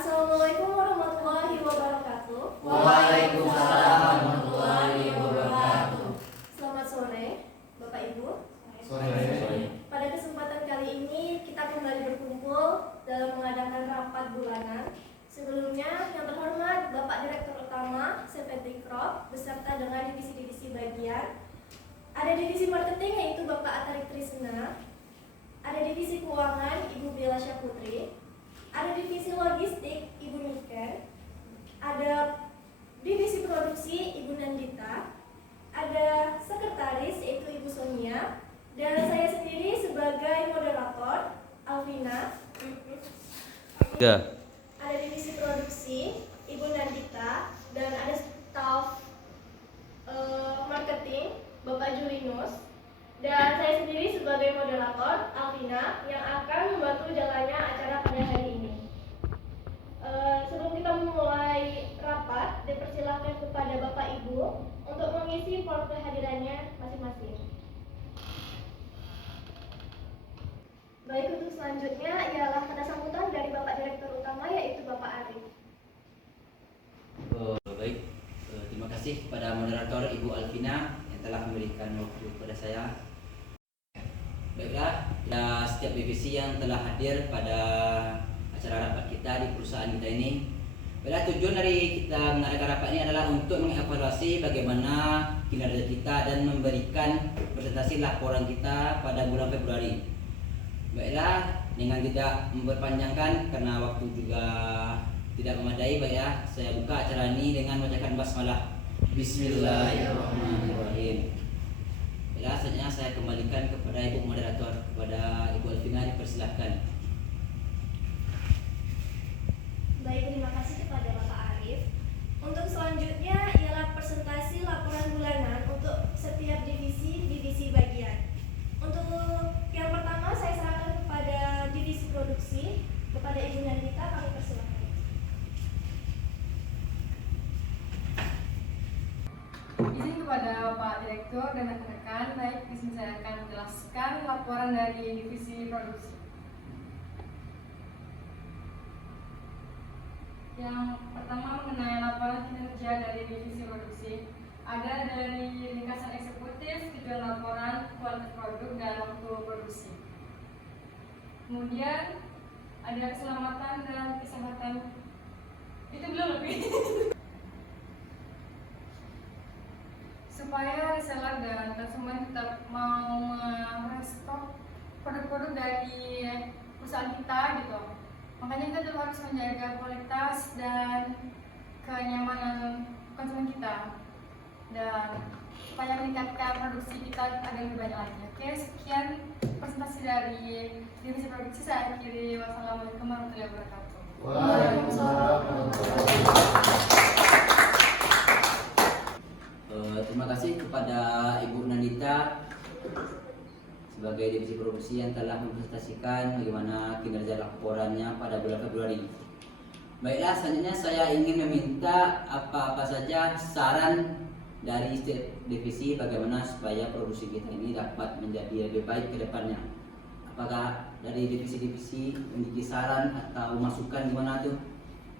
Assalamualaikum warahmatullahi wabarakatuh. Waalaikumsalam warahmatullahi wabarakatuh. Selamat sore, Bapak Ibu. Sore. Pada kesempatan kali ini kita kembali berkumpul dalam mengadakan rapat bulanan. Sebelumnya, yang terhormat Bapak Direktur Utama CPT Crop beserta dengan divisi-divisi bagian. Ada divisi marketing yaitu Bapak Atarik Trisna. Ada divisi keuangan Ibu Bella Syaputri. Ada divisi logistik Ibu Niken. Ada divisi produksi Ibu Nandita. Ada sekretaris yaitu Ibu Sonia. Dan saya sendiri sebagai moderator Alvina. Ada divisi produksi Ibu Nandita. Dan ada staf marketing Bapak Julinus. Dan saya sendiri sebagai moderator Alvina yang akan membantu jalannya acara pada hari ini. Sebelum kita memulai rapat, dipersilakan kepada Bapak Ibu untuk mengisi form kehadirannya masing-masing. Baik, untuk selanjutnya ialah kata sambutan dari Bapak Direktur Utama yaitu Bapak Arif. Baik, terima kasih kepada moderator Ibu Alvina yang telah memberikan waktu kepada saya. Baiklah, setiap divisi yang telah hadir pada acara rapat kita di perusahaan kita ini. Baiklah, tujuan dari kita mengadakan rapat ini adalah untuk mengevaluasi bagaimana kinerja kita dan memberikan presentasi laporan kita pada bulan Februari. Baiklah, dengan tidak memperpanjangkan karena waktu juga tidak memadai, baiklah saya buka acara ini dengan membacakan basmalah. Bismillahirrahmanirrahim. Baiklah, selanjutnya saya kembalikan kepada Ibu Moderator, kepada Ibu Alvina, dipersilahkan. Baik, terima kasih kepada Bapak Arif. Untuk selanjutnya ialah presentasi laporan bulanan untuk setiap divisi bagian. Untuk yang pertama saya serahkan kepada divisi produksi, kepada Ibu Nandita, kami persilakan. Izin kepada Pak Direktur dan rekan-rekan, baik di sini saya akan menjelaskan laporan dari divisi produksi. Yang pertama mengenai laporan kinerja dari divisi produksi, ada dari ringkasan eksekutif, tujuan laporan, kualitas produk, dan waktu produksi. Kemudian ada keselamatan dan kesehatan. Itu belum lebih. Supaya reseller dan konsumen tetap mau merestok produk-produk dari perusahaan kita gitu. Makanya kita tetap harus menjaga kualitas dan kenyamanan konsumen kita, dan supaya meningkatkan produksi kita agar lebih banyak lagi. Oke, sekian presentasi dari divisi produksi. Saya akhiri. Wassalamualaikum warahmatullahi wabarakatuh. Waalaikumsalam. Terima kasih kepada Ibu Nandita sebagai divisi produksi yang telah mempresentasikan bagaimana kinerja laporannya pada bulan Februari. Baiklah, selanjutnya saya ingin meminta apa-apa saja saran dari setiap divisi bagaimana supaya produksi kita ini dapat menjadi lebih baik ke depannya. Apakah dari divisi-divisi memiliki saran atau masukan gimana tuh?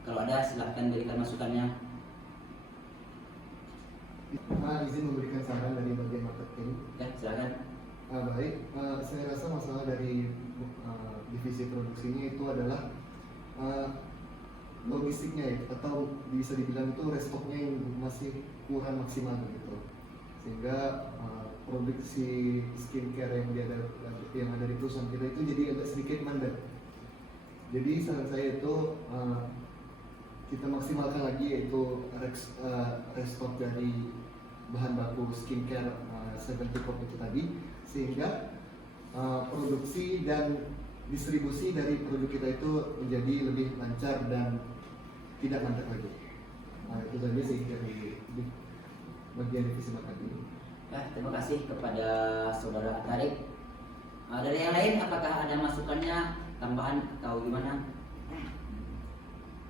Kalau ada silahkan berikan masukannya. Izin memberikan saran dari bagian marketing. Ya, silakan. Baik, saya rasa masalah dari divisi produksi ini itu adalah logistiknya ya, atau bisa dibilang itu restoknya yang masih kurang maksimal gitu, sehingga produksi skincare yang ada di perusahaan kita itu jadi agak sedikit mandek. Jadi saran saya itu kita maksimalkan lagi yaitu restock dari bahan baku skincare 70 Crop itu tadi, sehingga produksi dan distribusi dari produk kita itu menjadi lebih lancar dan tidak mandek lagi. Itu saja sih dari bagian divisi marketing. Ya, terima kasih kepada Saudara Atarik. Dari yang lain, apakah ada masukannya, tambahan atau gimana?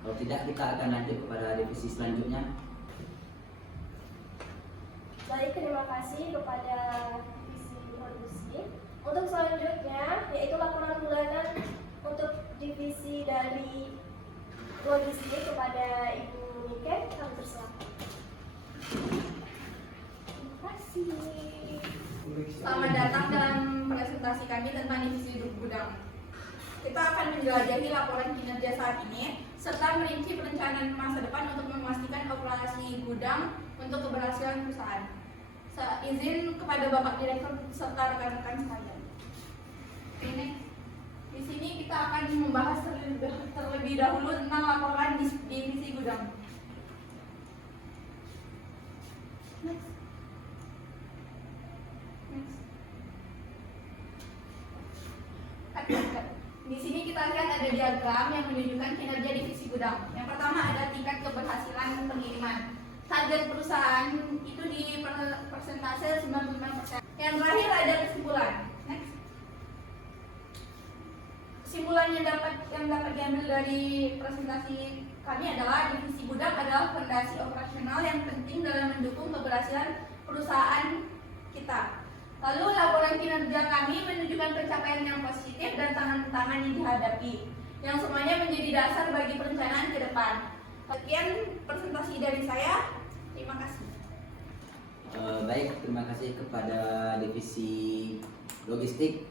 Kalau tidak, kita akan lanjut kepada divisi selanjutnya. Baik, terima kasih kepada divisi produksi. Untuk selanjutnya yaitu laporan bulanan untuk divisi dari logistik kepada Ibu Niken, kami persilakan. Terima kasih. Selamat datang dalam presentasi kami tentang divisi gudang. Kita akan menjelajahi laporan kinerja saat ini serta merinci perencanaan masa depan untuk memastikan operasi gudang untuk keberhasilan perusahaan. Izin kepada Bapak Direktur serta rekan-rekan sekalian. Ini di sini kita akan membahas terlebih dahulu tentang laporan divisi gudang. Next. Di sini kita lihat ada diagram yang menunjukkan kinerja divisi gudang. Yang pertama ada tingkat keberhasilan pengiriman. Target perusahaan itu di persentase 95%. Yang terakhir ada kesimpulan. Next. Kesimpulan yang dapat diambil dari presentasi kami adalah divisi gudang adalah fondasi operasional yang penting dalam mendukung keberhasilan perusahaan kita. Lalu laporan kinerja kami menunjukkan pencapaian yang positif dan tantangan yang dihadapi, yang semuanya menjadi dasar bagi perencanaan ke depan. Sekian presentasi dari saya. Terima kasih. Baik, terima kasih kepada divisi logistik.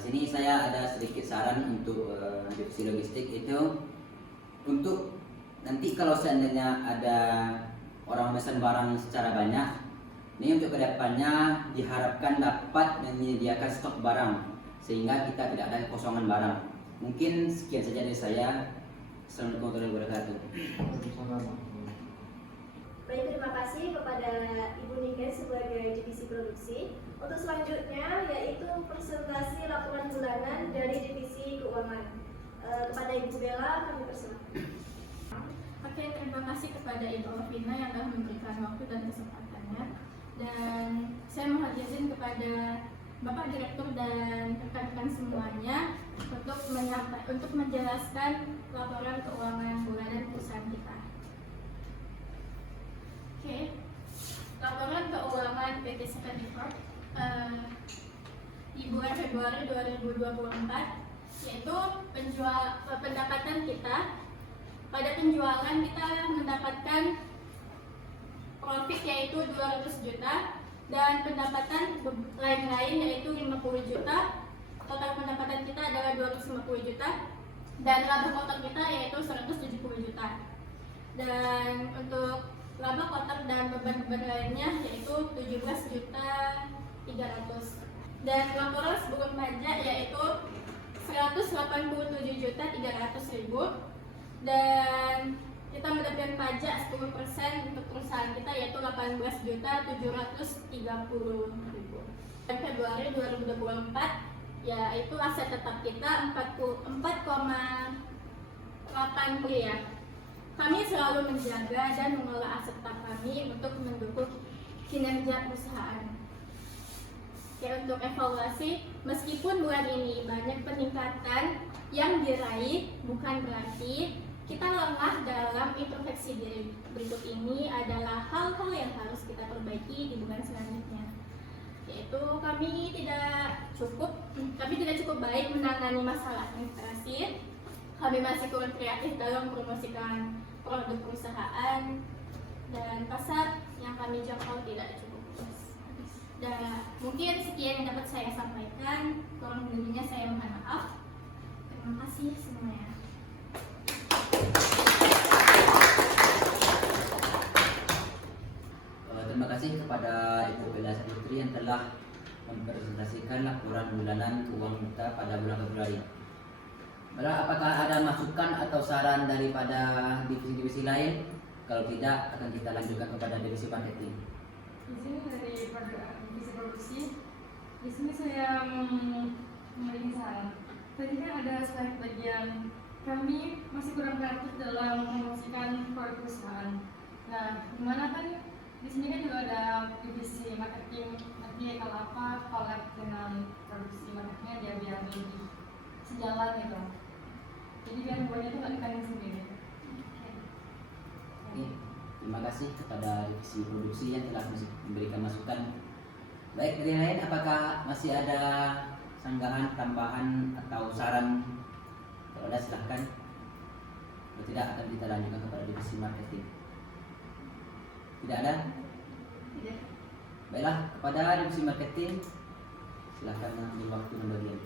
Sini saya ada sedikit saran untuk divisi logistik itu untuk nanti kalau seandainya ada orang memesan barang secara banyak. Ini untuk kedepannya diharapkan dapat menyediakan stok barang sehingga kita tidak ada kekosongan barang. Mungkin sekian saja dari saya. Assalamualaikum warahmatullahi wabarakatuh. Baik, terima kasih kepada Ibu Niken sebagai divisi produksi. Untuk selanjutnya yaitu presentasi laporan bulanan dari divisi keuangan. Kepada Ibu Bella kami persilakan. Oke, terima kasih kepada Ibu Alvina yang telah memberikan waktu dan kesempatannya. Dan saya mohon izin kepada Bapak Direktur dan rekan-rekan semuanya untuk menjelaskan laporan keuangan bulanan perusahaan kita. Oke, laporan keuangan PT Seperti Corp di bulan Februari 2024 yaitu pendapatan kita. Pada penjualan kita mendapatkan profit yaitu 200 juta dan pendapatan lain-lain yaitu 50 juta. Total pendapatan kita adalah 250 juta dan laba kotor kita yaitu 170 juta. Dan untuk laba kotor dan beban-beban lainnya yaitu 17 juta 300. Dan laporan sebelum pajak yaitu 187 juta 300 ribu. Dan kita mendapatkan pajak 10% untuk perusahaan kita yaitu 18 juta 730 ribu. Dan Februari 2024 yaitu aset tetap kita 4,8 miliar. Kami selalu menjaga dan mengelola aset tetap kami untuk mendukung kinerja perusahaan. Ya, untuk evaluasi, meskipun bulan ini banyak peningkatan yang diraih, bukan berarti kita lengah dalam introspeksi diri. Berikut ini adalah hal-hal yang harus kita perbaiki di bulan selanjutnya. Yaitu kami tidak cukup baik menangani masalah administrasi. Kami masih kurang kreatif dalam mempromosikan produk perusahaan dan pasar yang kami jangkau tidak cukup luas. Dan mungkin sekian yang dapat saya sampaikan. Kurang lebihnya saya mohon maaf. Terima kasih semuanya. Terima kasih kepada Ibu Bella Saputri yang telah mempresentasikan laporan bulanan keuangan kita pada bulan Februari. Apakah ada masukan atau saran daripada divisi-divisi lain? Kalau tidak, akan kita lanjutkan kepada divisi marketing. Izin dari divisi produksi. Di sini saya memberikan saran. Tadi kan ada slide bagian kami masih kurang kreatif dalam mempromosikan produk perusahaan. Nah, gimana kan di sini kan juga ada divisi marketing. Nanti kalau apa collab dengan produksi marketingnya dia biar lebih sejalan gitu. Jadi biar buahnya itu nggak dikandung sendiri. Oke, terima kasih kepada divisi produksi yang telah memberikan masukan. Baik, dari lain apakah masih ada sanggahan, tambahan atau saran? Kalau ada silahkan. tidak akan kita lanjutkan kepada divisi marketing. Tidak ada? Tidak. Baiklah, kepada divisi marketing silahkan mengambil waktu membagian.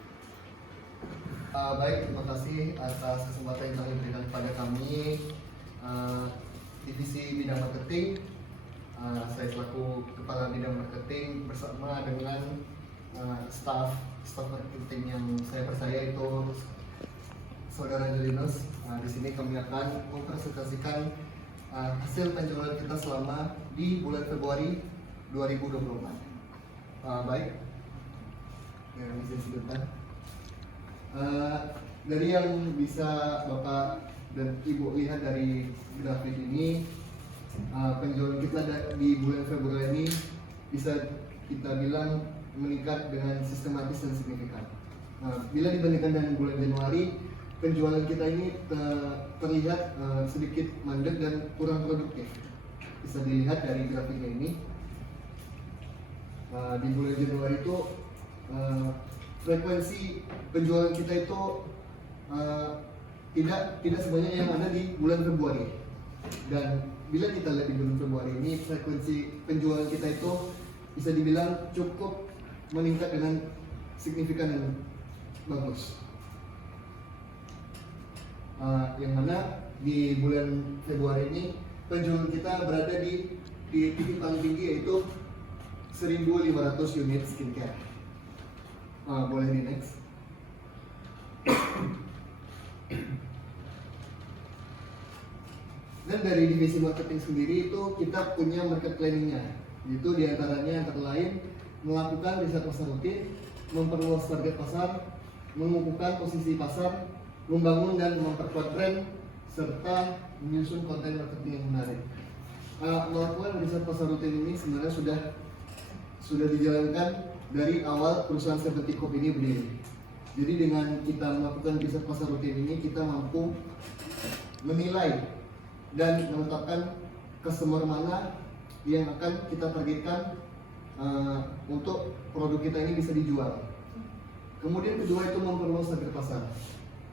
Baik, terima kasih atas kesempatan yang telah diberikan kepada kami divisi bidang marketing. Saya selaku kepala bidang marketing bersama dengan staff marketing yang saya percaya itu Saudara Julinus. Di sini kami akan mempresentasikan hasil penjualan kita selama di bulan Februari 2024. Baik, ya, izin sebentar. Dari yang bisa Bapak dan Ibu lihat dari grafik ini, penjualan kita di bulan Februari ini bisa kita bilang meningkat dengan sistematis dan signifikan. Bila dibandingkan dengan bulan Januari, penjualan kita ini terlihat sedikit mandek dan kurang produktif. Bisa dilihat dari grafiknya ini. Di bulan Januari itu frekuensi penjualan kita itu tidak sebanyak yang ada di bulan Februari. Dan bila kita lihat di bulan Februari ini, frekuensi penjualan kita itu bisa dibilang cukup meningkat dengan signifikan dan bagus. Yang mana di bulan Februari ini penjualan kita berada di titik paling tinggi, yaitu 1.500 unit skincare. Boleh di next. Dan dari divisi marketing sendiri itu kita punya market planningnya, itu diantaranya antara lain melakukan riset pasar rutin, memperluas target pasar, mengukuhkan posisi pasar, membangun dan memperkuat brand, serta menyusun konten marketing yang menarik. Melakukan riset pasar rutin ini sebenarnya sudah dijalankan dari awal perusahaan 70 Corp ini berdiri. Jadi dengan kita melakukan riset pasar rutin ini, kita mampu menilai dan menetapkan customer mana yang akan kita targetkan untuk produk kita ini bisa dijual. Kemudian kedua itu memperluas target pasar,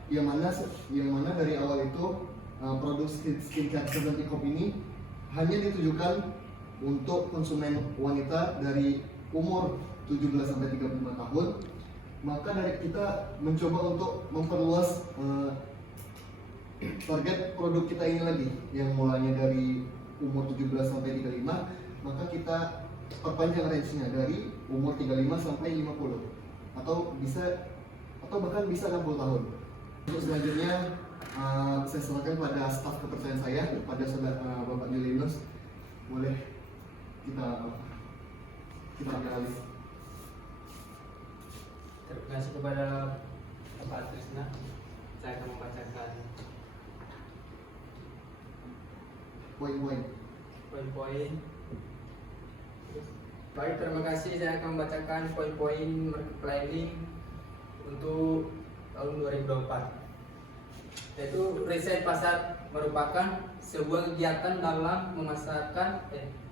yang mana dari awal itu produk skincare 70 Corp ini hanya ditujukan untuk konsumen wanita dari umur 17 sampai 35 tahun. Maka dari kita mencoba untuk memperluas target produk kita ini lagi, yang mulanya dari umur 17 sampai 35, maka kita perpanjang range-nya dari umur 35 sampai 50 atau bahkan bisa 60 tahun. Untuk selanjutnya saya serahkan pada staf kepercayaan saya, pada saudara Bapak Julinus. Boleh kita ambil alih. Terima kasih kepada Bapak Trisna. Saya akan membacakan Poin-poin. Baik, terima kasih. Saya akan membacakan poin-poin market planning untuk tahun 2024. Yaitu riset pasar merupakan sebuah kegiatan dalam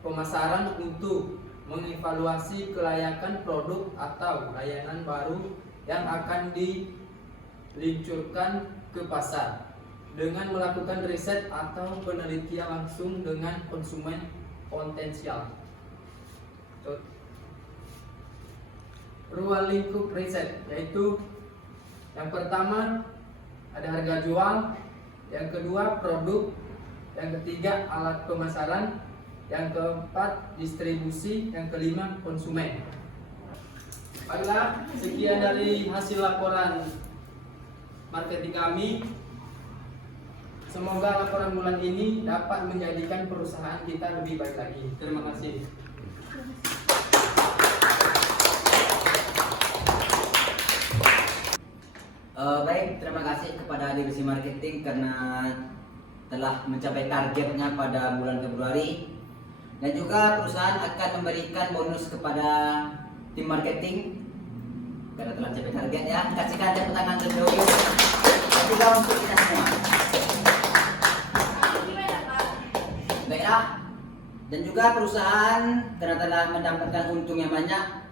pemasaran untuk mengevaluasi kelayakan produk atau layanan baru yang akan diluncurkan ke pasar dengan melakukan riset atau penelitian langsung dengan konsumen potensial. Ruang lingkup riset, yaitu yang pertama ada harga jual, yang kedua produk, yang ketiga alat pemasaran, yang keempat distribusi, yang kelima konsumen. Baiklah, sekian dari hasil laporan marketing kami. Semoga laporan bulan ini dapat menjadikan perusahaan kita lebih baik lagi. Terima kasih. Baik, terima kasih kepada divisi marketing karena telah mencapai targetnya pada bulan Februari, dan juga perusahaan akan memberikan bonus kepada tim marketing karena telah mencapai target ya. Kasihkan tepuk tangan terlebih dahulu. Juga untuk kita semua. Baiklah, dan juga perusahaan karena telah mendapatkan untung yang banyak,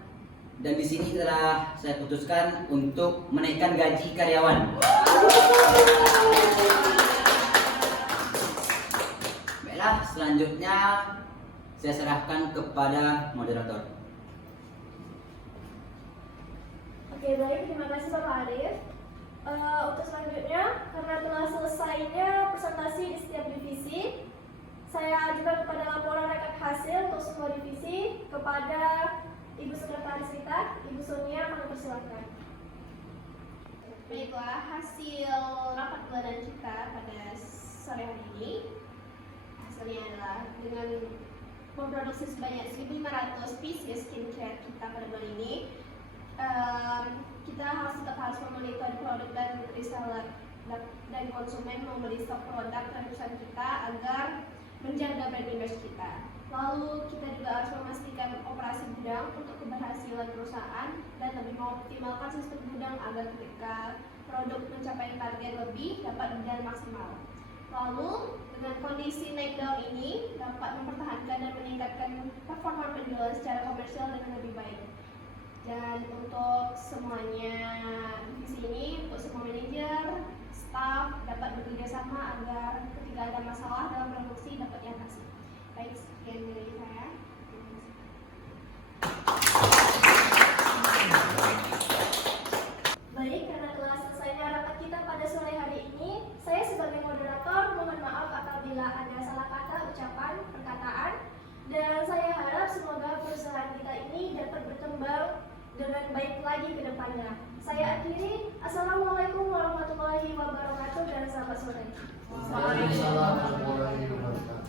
dan di sini telah saya putuskan untuk menaikkan gaji karyawan. selanjutnya saya serahkan kepada moderator. Oke, baik, terima kasih Bapak Arif. Untuk selanjutnya, karena telah selesainya presentasi di setiap divisi, saya ajukan kepada laporan rekap hasil untuk semua divisi kepada Ibu Sekretaris kita, Ibu Sonia, kami persilakan. Baiklah, hasil rapat bulanan kita pada sore hari ini, hasilnya adalah dengan memproduksi sebanyak 1.500 pieces skincare kita pada bulan ini, kita tetap harus memonitor produk dan reseller dan konsumen membeli stok produk dan perusahaan kita agar menjaga brand image kita. Lalu kita juga harus memastikan operasi gudang untuk keberhasilan perusahaan dan lebih mengoptimalkan sistem gudang agar ketika produk mencapai target lebih dapat berjalan maksimal. Lalu dengan kondisi naik daun ini dapat mempertahankan dan meningkatkan performa penjualan secara komersial dengan lebih baik. Dan untuk semuanya divisi ini, untuk semua manajer, staff dapat bekerja sama agar ketika ada masalah dalam produksi dapat diatasi. Baik, sekian dari saya. Baik, karena telah selesainya rapat kita pada sore hari ini, saya sebagai moderator mohon maaf apabila ada salah kata, ucapan, perkataan, dan saya harap semoga perusahaan kita ini dapat berkembang dengan baik lagi ke depannya. Saya akhiri, Assalamualaikum warahmatullahi wabarakatuh dan selamat sore. Waalaikumsalam warahmatullahi wabarakatuh.